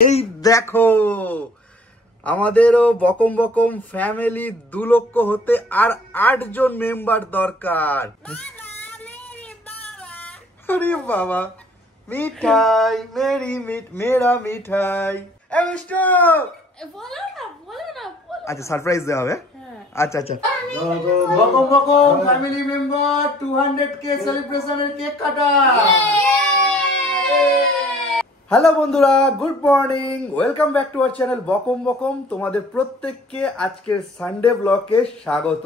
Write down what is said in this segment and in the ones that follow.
এই দেখো আমাদেরও বকম বকম ফ্যামিলি 2 লক্ষ হতে আর 8 জন মেম্বার দরকার। আরে বাবা মিঠাই মেরা মিঠাই আচ্ছা সারপ্রাইজ দেওয়া হবে। আচ্ছা আচ্ছা বকম বকম ফ্যামিলি মেম্বার 200k সেলিব্রেশনের কেক কাটা। হ্যালো বন্ধুরা, good morning, welcome back to our channel বকম বকম। তোমাদের প্রত্যেককে আজকের সানডে ব্লগে স্বাগত।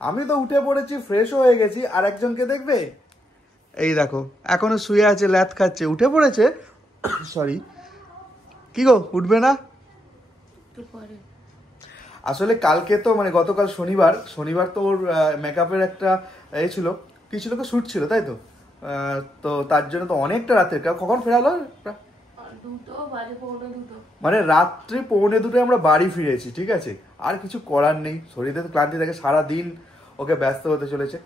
আমি তো উঠে পড়েছি, ফ্রেশ হয়ে গেছি, আর একজনকে দেখবে এই দেখো এখনো শুয়ে আছে, ল্যাথ খাচ্ছে, উঠে পড়েছে। সরি কি গো উঠবে না? আসলে কালকে তো মানে গতকাল শনিবার তো ওর মেকআপের একটা এ ছিল, কি ছিল তো শ্যুট ছিল, তাই তো? তো তার জন্য তো অনেকটা রাতের, কখন ফেরালো? মানে রাত্রি 1:45 আমরা বাড়ি ফিরেছি, ঠিক আছে। আর কিছু করার নেই, শরীরে তো ক্লান্তি থাকে, সারাদিন ওকে ব্যস্ত হতে চলেছে।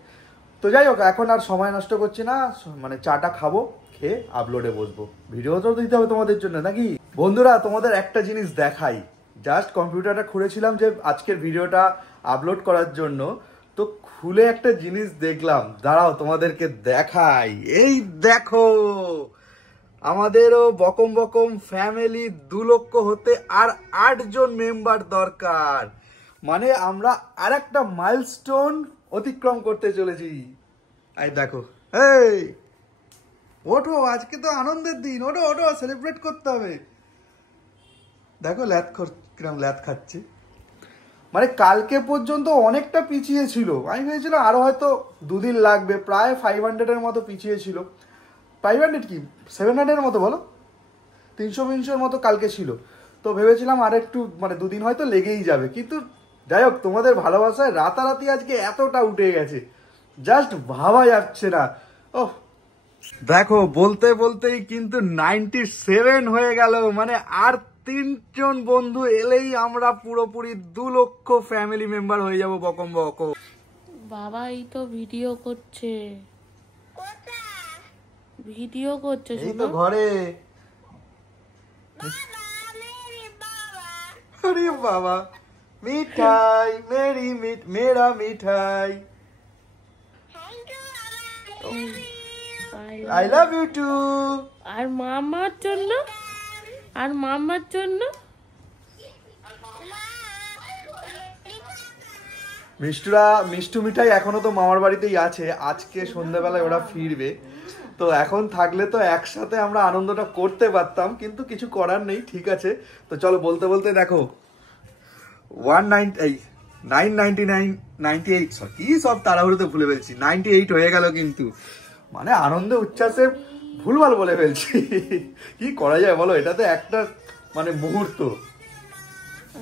তো যাই হোক, এখন আর সময় নষ্ট করছি না, মানে চাটা খাবো, খেয়ে আপলোডে বসবো। ভিডিও তো দিতে হবে তোমাদের জন্য নাকি? বন্ধুরা তোমাদের একটা জিনিস দেখাই, জাস্ট কম্পিউটারটা খুলেছিলাম যে আজকের ভিডিওটা আপলোড করার জন্য, তো খুলে একটা জিনিস দেখলাম, দাঁড়াও তোমাদেরকে দেখাই। এই দেখো আমাদেরও বকম বকম ফ্যামিলি 2 লক্ষ হতে আর 8 জন মেম্বার দরকার। মানে আমরা আর একটা মাইলস্টোন অতিক্রম করতে চলেছি। এই দেখো, এই ওঠো, আজকে তো আনন্দের দিন, ওঠো ওঠো, সেলিব্রেট করতে হবে। দেখো কিরম ল্যাথ খাচ্ছি। মানে কালকে পর্যন্ত অনেকটা পিছিয়ে ছিল, আমি ভেবেছিলাম আরো হয়তো 2 দিন লাগবে, প্রায় 500-এর মতো পিছিয়ে ছিল। 500 কি 700-এর মতো বলো, 300-300-এর মতো কালকে ছিল। তো ভেবেছিলাম আর একটু মানে 2 দিন হয়তো লেগেই যাবে, কিন্তু যাই হোক তোমাদের ভালোবাসায় রাতারাতি আজকে এতটা উঠে গেছে, জাস্ট ভাবা যাচ্ছে না। ও দেখো বলতে বলতেই কিন্তু 97 হয়ে গেল। মানে আর 3 জন বন্ধু এলেই আমরা পুরোপুরি 2 লক্ষ ফ্যামিলি মেম্বার হয়ে যাব বকম বকম। বাবা এই তো ভিডিও করছে, এই তো ঘরে। আরে বাবা মিঠাই মেরা মিঠাই, আই লাভ ইউ টু। আর মামার জন্য মিষ্টু মিঠাই এখনো তো মামার বাড়িতেই আছে, আজকে সন্ধ্যাবেলায় ওরা ফিরবে। তো এখন থাকলে তো একসাথে আমরা আনন্দটা করতে পারতাম, কিন্তু কিছু করার নেই, ঠিক আছে। তো চলো বলতে বলতে দেখো 999 কি সব তাড়াহুড়োতে ভুলে ফেলছি, 98 হয়ে গেল। কিন্তু মানে আনন্দে উচ্ছ্বাসে ভুলভাল বলে ফেলছি। কি করা যায় বলো, এটা তো একটা মানে মুহূর্ত।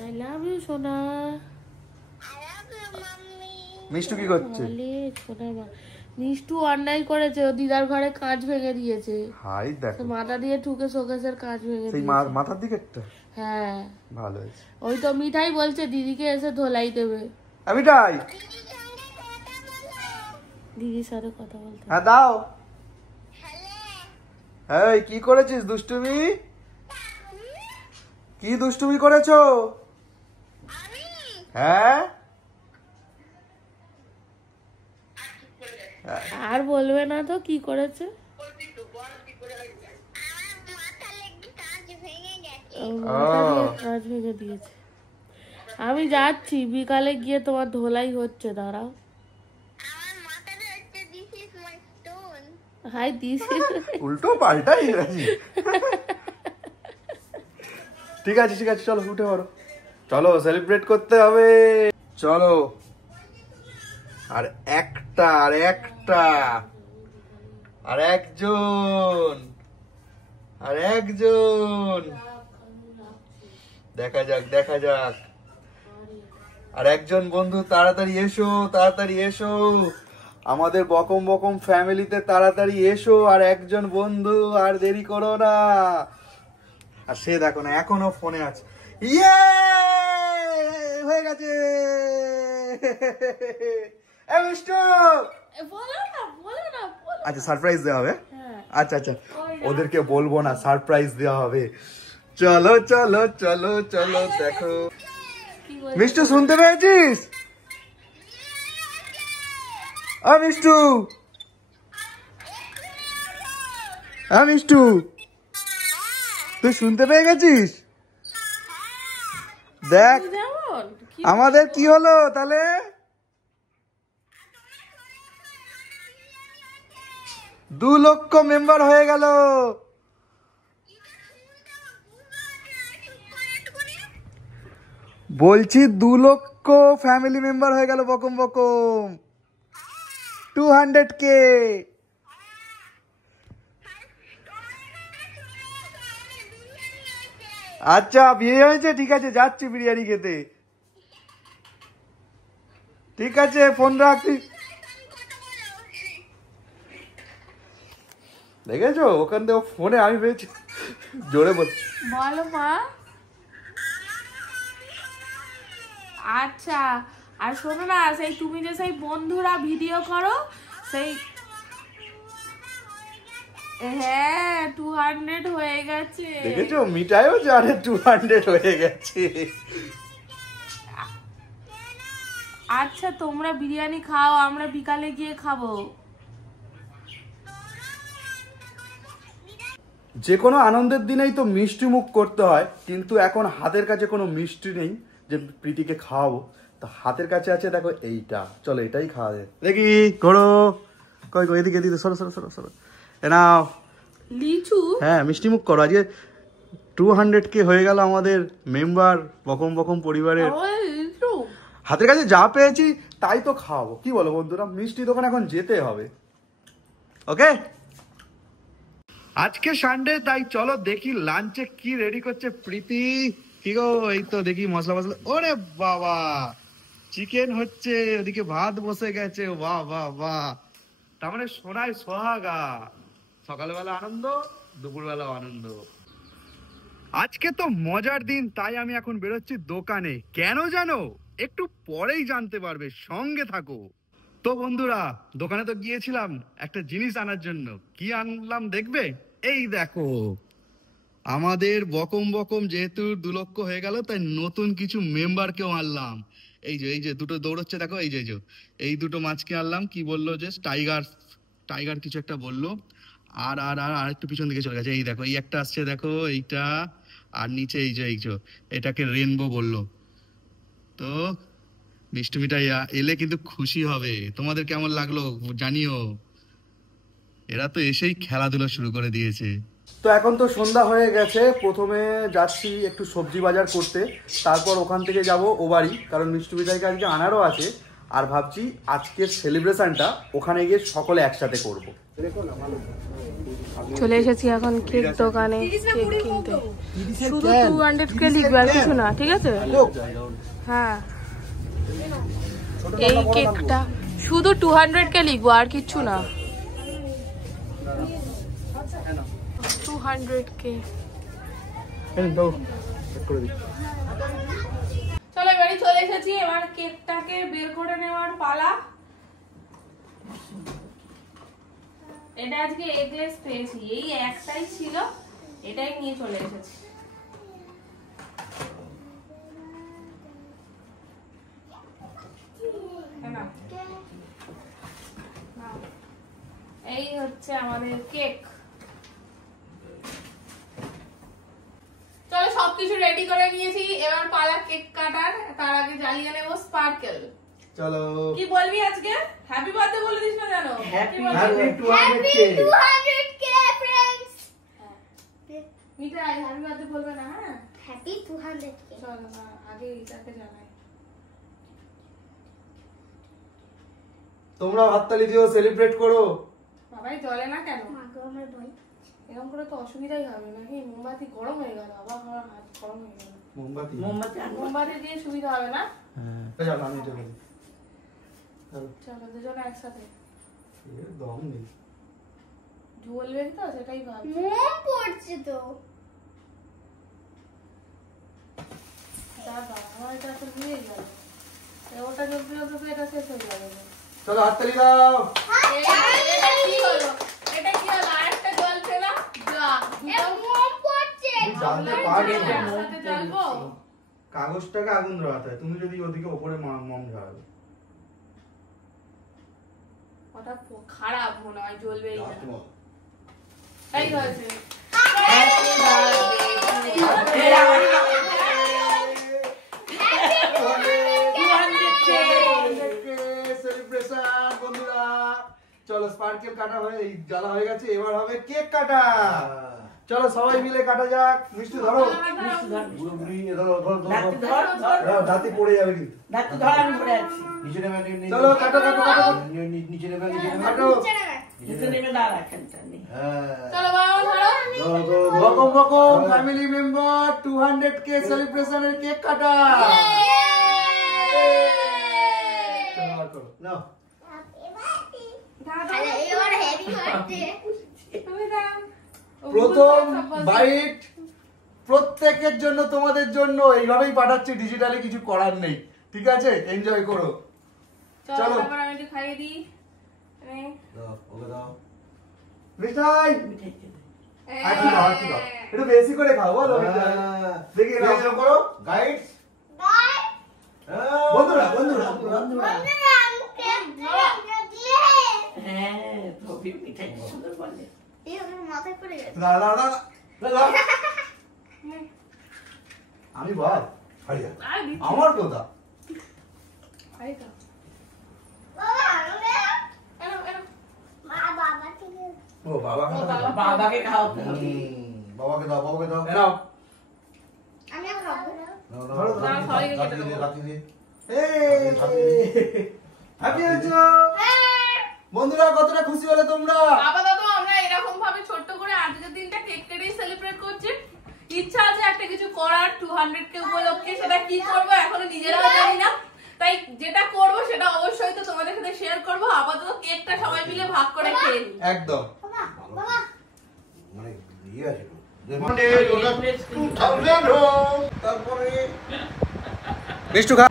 আই লাভ ইউ সোনা। মিষ্টু কি করছে? মিষ্টু অন্যায় করেছে, ও দিদার ঘরে কাঁচ ভেঙে দিয়েছে। হাই দেখো, মাথা দিয়ে ঠুকে শোকেসের কাঁচ ভেঙে সেই দিয়েছে। মাথার দিকে একটা। হ্যাঁ ভালো হয়েছে। ওই তো মিঠাই বলছে দিদিকে এসে ধোলাই দেবে। মিঠাই দিদির সাথে কথা বলতে। হ্যাঁ দাও। এই কি করেছিস দুষ্টুমি? কি দুষ্টুমি করেছো? হ্যাঁ আর বলবে না তো কি করেছে? কাঁচ ভেঙে দিয়েছে। আমি যাচ্ছি, বিকালে গিয়ে তোমার ধোলাই হচ্ছে, দাঁড়াও। হাই দিস উল্টো পাল্টা ইংরেজি। ঠিক আছে চলো উঠে পড়ো, চলো সেলিব্রেট করতে হবে, চলো। আর একজন দেখা যাক। আর একজন বন্ধু তাড়াতাড়ি এসো আমাদের বকম বকম ফ্যামিলিতে, তাড়াতাড়ি এসো। আর একজন বন্ধু, আর দেরি করো না। আর সে দেখো না এখনো ফোনে আছে। ইয়ে হয়ে গেছে। আচ্ছা সারপ্রাইজ দেওয়া হবে। আচ্ছা ওদেরকে বলবো না, সারপ্রাইজ দেওয়া হবে। চলো চলো চলো চলো দেখো মিষ্টু শুনতে পেয়েছিস মিষ্টু মিষ্টু তুই শুনতে পেয়ে গেছিস দেখ আমাদের কি হলো তাহলে 2 লক্ষ মেম্বার হয়ে গেল বলছি 2 লক্ষ ফ্যামিলি মেম্বার হয়ে গেল বকম বকম 200K আচ্ছা বিয়ে হয়েছে ঠিক আছে যাচ্ছি বিরিয়ানি খেতে ঠিক আছে ফোন রাখ দেখেছো ওখান থেকে ফোনে আমি পেয়েছি জোরে বলছি বলো মা আচ্ছা আর শোনো না সেই তুমি যে সেই বন্ধুরা ভিডিও করো সেই হ্যাঁ 200 হয়ে গেছে দেখেছো মিটাইও জানে 200 হয়ে গেছে আচ্ছা তোমরা বিরিয়ানি খাও আমরা বিকালে গিয়ে খাবো যে কোনো আনন্দের দিনেই তো মিষ্টি মুখ করতে হয় কিন্তু এখন হাতের কাছে কোনো মিষ্টি নেই যে প্রীতিকে খাওয়াবো তো হাতের কাছে আছে দেখো এইটা চলো এটাই খাওয়া যায় দেখি করো কই কই এদিকে এদিকে সরো সরো সরো সরো নাও লিচু হ্যাঁ মিষ্টি মুখ করো আজকে 200K হয়ে গেল আমাদের মেম্বার বকম বকম পরিবারের হাতের কাছে যা পেয়েছি তাই তো খাওয়াবো কি বলো বন্ধুরা মিষ্টি দোকান এখন যেতে হবে ওকে আজকে সানডে তাই চলো দেখি লাঞ্চে কি রেডি করছে প্রীতি কি গো এই তো দেখি মশলা মশলা ওরে বাবা চিকেন হচ্ছে ওদিকে ভাত বসে গেছে বাহ বাহ বাহ তার মানে সোনায় সোহাগা সকালবেলা আনন্দ দুপুরবেলাও আনন্দ আজকে তো মজার দিন তাই আমি এখন বেরোচ্ছি দোকানে কেন জানো একটু পরেই জানতে পারবে সঙ্গে থাকো তো বন্ধুরা দোকানে তো গিয়েছিলাম একটা জিনিস আনার জন্য কি আনলাম দেখবে এই দেখো আমাদের বকম বকম যেহেতু 2 লক্ষ হয়ে গেল তাই নতুন কিছু মেম্বারকেও আনলাম এই যে দুটো দৌড়চ্ছে দেখো এই যে এই দুটো মাছকে আনলাম কি বললো যে টাইগার কিছু একটা বললো আর একটু পিছন দিকে চলে গেছে এই দেখো এই একটা আসছে দেখো এইটা আর নিচে এই যে এটাকে রেনবো বললো তো মিষ্টুমিটা এলে কিন্তু খুশি হবে তোমাদের কেমন লাগলো জানিও এরা তো এসেই খেলাধুলা শুরু করে দিয়েছে তো এখন তো সন্ধ্যা হয়ে গেছে প্রথমে যাচ্ছি একটু সবজি বাজার করতে তারপর ওখান থেকে যাব ও বাড়ি কারণ মিষ্টুমিটাইকে আজকে আনারও আছে আর ভাবছি আজকের সেলিব্রেশনটা ওখানে গিয়ে সকলে একসাথে করব চলে এসেছি এখন কেক দোকানে কেক কিনতে শুধু 200K লিখবে আর কিছু না ঠিক আছে হ্যাঁ এই কেকটা শুধু 200K লিখবো আর কিছু না 200K চলো বাড়ি চলে এসেছি এবার কেকটাকে বের করে নেওয়ার পালা এটা আজকে এগলেস পেয়েছি এই একটাই ছিল এটাই নিয়ে চলে এসেছি এই হচ্ছে আমাদের কেক চলো সবকিছু রেডি করে নিয়েছি এবার পালা কেক কাটার তার আগে জ্বালিয়ে নেবো স্পার্কেল চলো কি বলবি আজকে হ্যাপি বার্থডে বলে দিস না জানো হ্যাপি 200K फ्रेंड्स মিঠাই হ্যাপি বার্থডে বলবে না হ্যাঁ হ্যাপি 200K চলো না আগে এটাকে জানাই তোমরা হাততালি দিও সেলিব্রেট করো বাবাই জ্বলে না কেন মাগো আমার ভাই এরকম করে তো অসুবিধাই হবে নাকি মোমবাতি গরম হয়ে গেল আবার আমার হাত গরম হয়ে গেল মোমবাতি দিয়ে সুবিধা হবে না হ্যাঁ চলো আমি চলে চলো দুজন একসাথে এর দম নেই জ্বলবে তো সেটাই ভাব মোম পড়ছে তো দাদা আমার এটা তো নিয়ে গেল ওটা জ্বলতে জ্বলতে এটা শেষ হয়ে যাবে চলো হাততালি দাও এটা কি হলো আরেকটা জ্বলছে না মোম পড়ছে জানতে পারছো কাগজটাকে আগুন ধরাতে হয়, তুমি যদি ওদিকে উপরে মম ঝাড়াবে ওটা খারাপ মনে হয়, জ্বলবেই না। এই হয়েছে সেলিব্রেশন বন্ধুরা। চলো স্পার্কেল কাটা হয়ে জ্বালা হয়ে গেছে, এবার হবে কেক কাটা। চলো সবাই মিলে কাটা যাক। মিষ্টি ধরো, দাঁতে পড়ে যাবে কিন্তু। চলো কাটো কাটো কাটো, নিচে নেবে কাটো। রকম রকম ফ্যামিলি মেম্বার 200K সেলিব্রেশনের কেক কাটা। নাও প্রথম বাইট প্রত্যেকের জন্য, তোমাদের জন্য। এইভাবেই পাঠাচ্ছি, ডিজিটালি কিছু করার নেই, ঠিক আছে? এনজয় করো। চলো আমি একটু খাইয়ে দিই। মিঠাই একটু বেশি করে খাও, বলো দেখি করো গাইডস। বন্ধুরা বন্ধুরা বন্ধুরা আমি বল আমার কথা ও বাবাকে খাওয়াতে হবে। বাবাকে দাও, বাবাকে দাও। নাও আমি খাবো। বন্ধুরা কতটা খুশি হলে তোমরা? আপাতত আমরা এরকম ভাবে ছোট্ট করে আজকের দিনটা কেক কেটেই সেলিব্রেট করছি। ইচ্ছা আছে একটা কিছু করার 200K উপলক্ষে, সেটা কি করবো এখনো নিজেরাও জানি না। তাই যেটা করবো সেটা অবশ্যই তো তোমাদের সাথে শেয়ার করবো। আপাতত কেকটা সবাই মিলে ভাগ করে খেয়ে নিই। একদম মিষ্টু খা।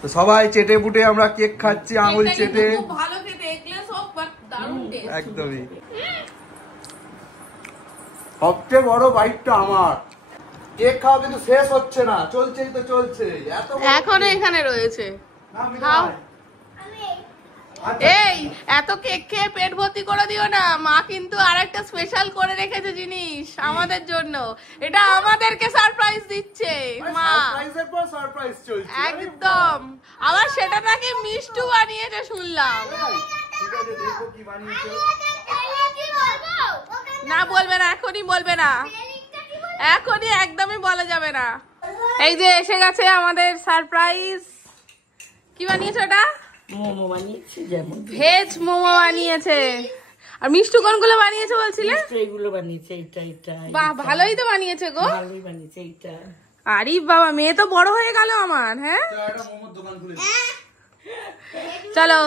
তো সবাই চেটে পুটে আমরা কেক খাচ্ছি, আঙুল চেটে। ভালো খেতে, এগলেস হোক বাট দারুণ টেস্ট। একদমই। সবচেয়ে বড় বাইটটা আমার। কেক খাওয়া কিন্তু শেষ হচ্ছে না, চলছেই তো চলছে। এখনো এখানে রয়েছে। এই এত কেক খেয়ে পেট ভর্তি করে দিও না, মা কিন্তু আরেকটা স্পেশাল করে রেখেছে জিনিস আমাদের জন্য। এটা আমাদেরকে সারপ্রাইজ দিচ্ছে মা। সারপ্রাইজের পর সারপ্রাইজ চলছে একদম। আবার সেটা নাকি মিষ্টু বানিয়েছে শুনলাম। ঠিক আছে, দেখো কি বানিয়েছো। না বলবে না, এখনই বলবে না, এখনই একদমই বলা যাবে না। এই যে এসে গেছে আমাদের সারপ্রাইজ। কি বানিয়েছো এটা? মোমো বানিয়েছে, যেমন ভেজ মোমো বানিয়েছে। আর মিষ্টু কোনগুলো বানিয়েছে বলছিলে? এইগুলো বানিয়েছে, এটা বাহ, ভালোই তো বানিয়েছে গো। ভালোই বানিয়েছে এটা। আরে বাবা, মেয়ে তো বড় হয়ে গেল আমার। হ্যাঁ চলো,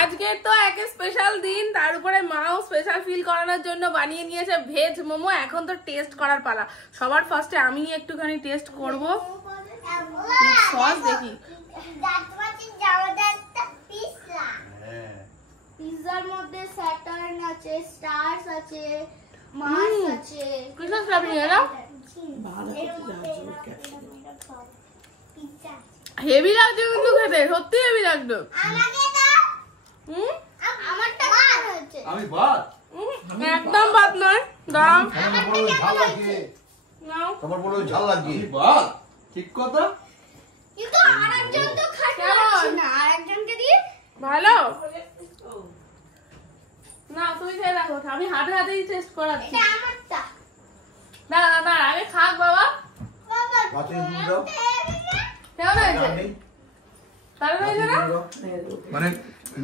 আজকে তো এক স্পেশাল দিন, তার উপরে মাও স্পেশাল ফিল করানোর জন্য বানিয়ে নিয়েছে ভেজ মোমো। এখন তো টেস্ট করার পালা। সবার ফার্স্টে আমি একটুখানি টেস্ট করব। সস দেখি। পিৎজার মধ্যে স্যাটার্ন আছে, স্টারস আছে, মার্স আছে। কিসের ফ্লেভার এরা? হেভি লাগছে কিন্তু খেতে, সত্যি হেভি লাগছে। আমারটা ভাত হচ্ছে। আমি ভাত একদম ভাত নয়। দাঁড়াও, ঝাল লাগে। নাও। তোমার বড় ঝাল লাগে। ভাত ঠিক কথা, কিন্তু আরেকজন তো খাচ্ছে না, আরেকজনকে দিয়ে ভালো না। তুমি খেয়ে দেখো, আমি হাতে হাতেই টেস্ট করাচ্ছি। এটা আমারটা। দাঁড়া দাঁড়া, আগে খাক বাবা। মাছের ঝোল দাও। কেমন হয়েছে? তাহলে হয়েছে না? মানে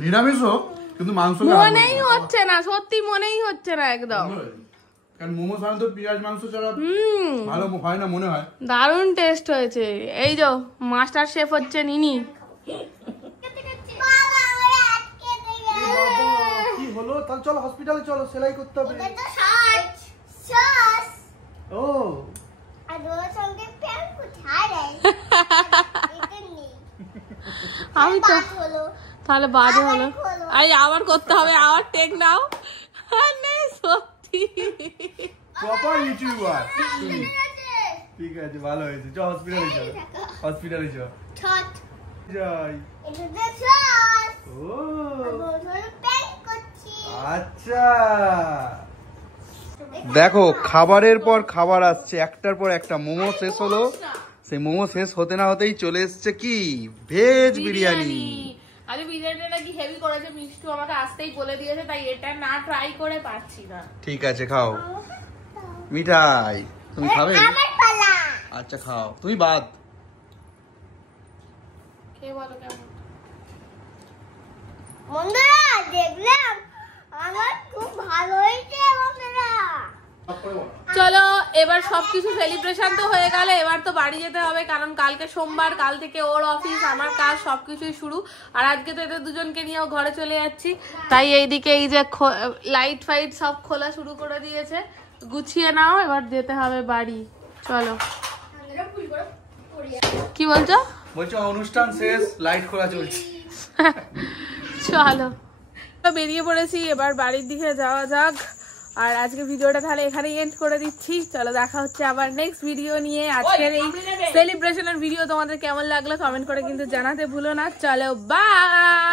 নিরামিষও কিন্তু মাংস মনেই হচ্ছে না, সত্যি মনেই হচ্ছে না একদম। কারণ মোমো সাধারণত পেঁয়াজ মাংস ছাড়া ভালো হয় না মনে হয়। দারুণ টেস্ট হয়েছে। এই যে মাস্টার শেফ হচ্ছে নিনি। কি হলো? তাহলে চলো হসপিটালে, চলো সেলাই করতে হবে। এটা তো সস। ও আর ওর সঙ্গে প্যান কোথায় রে? এটা নেই। আমি তো তাহলে বাজে হলো। আবার করতে হবে, আবার টেক নাও। সত্যি প্রপার ইউটিউবার। ঠিক আছে, ভালো হয়েছে। চ হসপিটালে চল, হসপিটালে চল। যাই। ও আচ্ছা, দেখো খাবারের পর খাবার আসছে, একটার পর একটা। মোমো শেষ হলো, সেই মোমো শেষ হতে না হতেই চলে এসছে কি ভেজ বিরিয়ানি। আরে বিরিয়ানিটা নাকি হেভি করেছে, মিষ্টু আমাকে আসতেই বলে দিয়েছে, তাই এটা না ট্রাই করে পাচ্ছি না। ঠিক আছে খাও মিঠাই, তুমি খাবে? আচ্ছা খাও, তুমি বাদ। খেয়ে বলো কেমন। বন্ধুরা দেখলাম আমার খুব ভালো হয়েছে বন্ধুরা। চলো এবার সবকিছু সেলিব্রেশন তো হয়ে গেল, এবার তো বাড়ি যেতে হবে, কারণ কালকে সোমবার, কাল থেকে ওর অফিস, আমার কাজ, সবকিছুই শুরু। আর আজকে তো এদের দুজনকে নিয়েও ঘরে চলে যাচ্ছি, তাই এইদিকে এই যে লাইট ফাইট সব খোলা শুরু করে দিয়েছে। গুছিয়ে নাও, এবার যেতে হবে বাড়ি। চলো। কি বলছো? বলছো অনুষ্ঠান শেষ, লাইট খোলা চলছে। চলো বেরিয়ে পড়েছি, এবার বাড়ির দিকে যাওয়া যাক। আর আজকে ভিডিওটা তাহলে এখানেই এন্ড করে দিচ্ছি। চলো দেখা হচ্ছে আবার নেক্সট ভিডিও নিয়ে। আজকের এই সেলিব্রেশনের ভিডিও তোমাদের কেমন লাগলো কমেন্ট করে কিন্তু জানাতে ভুলো না। চলো বাই।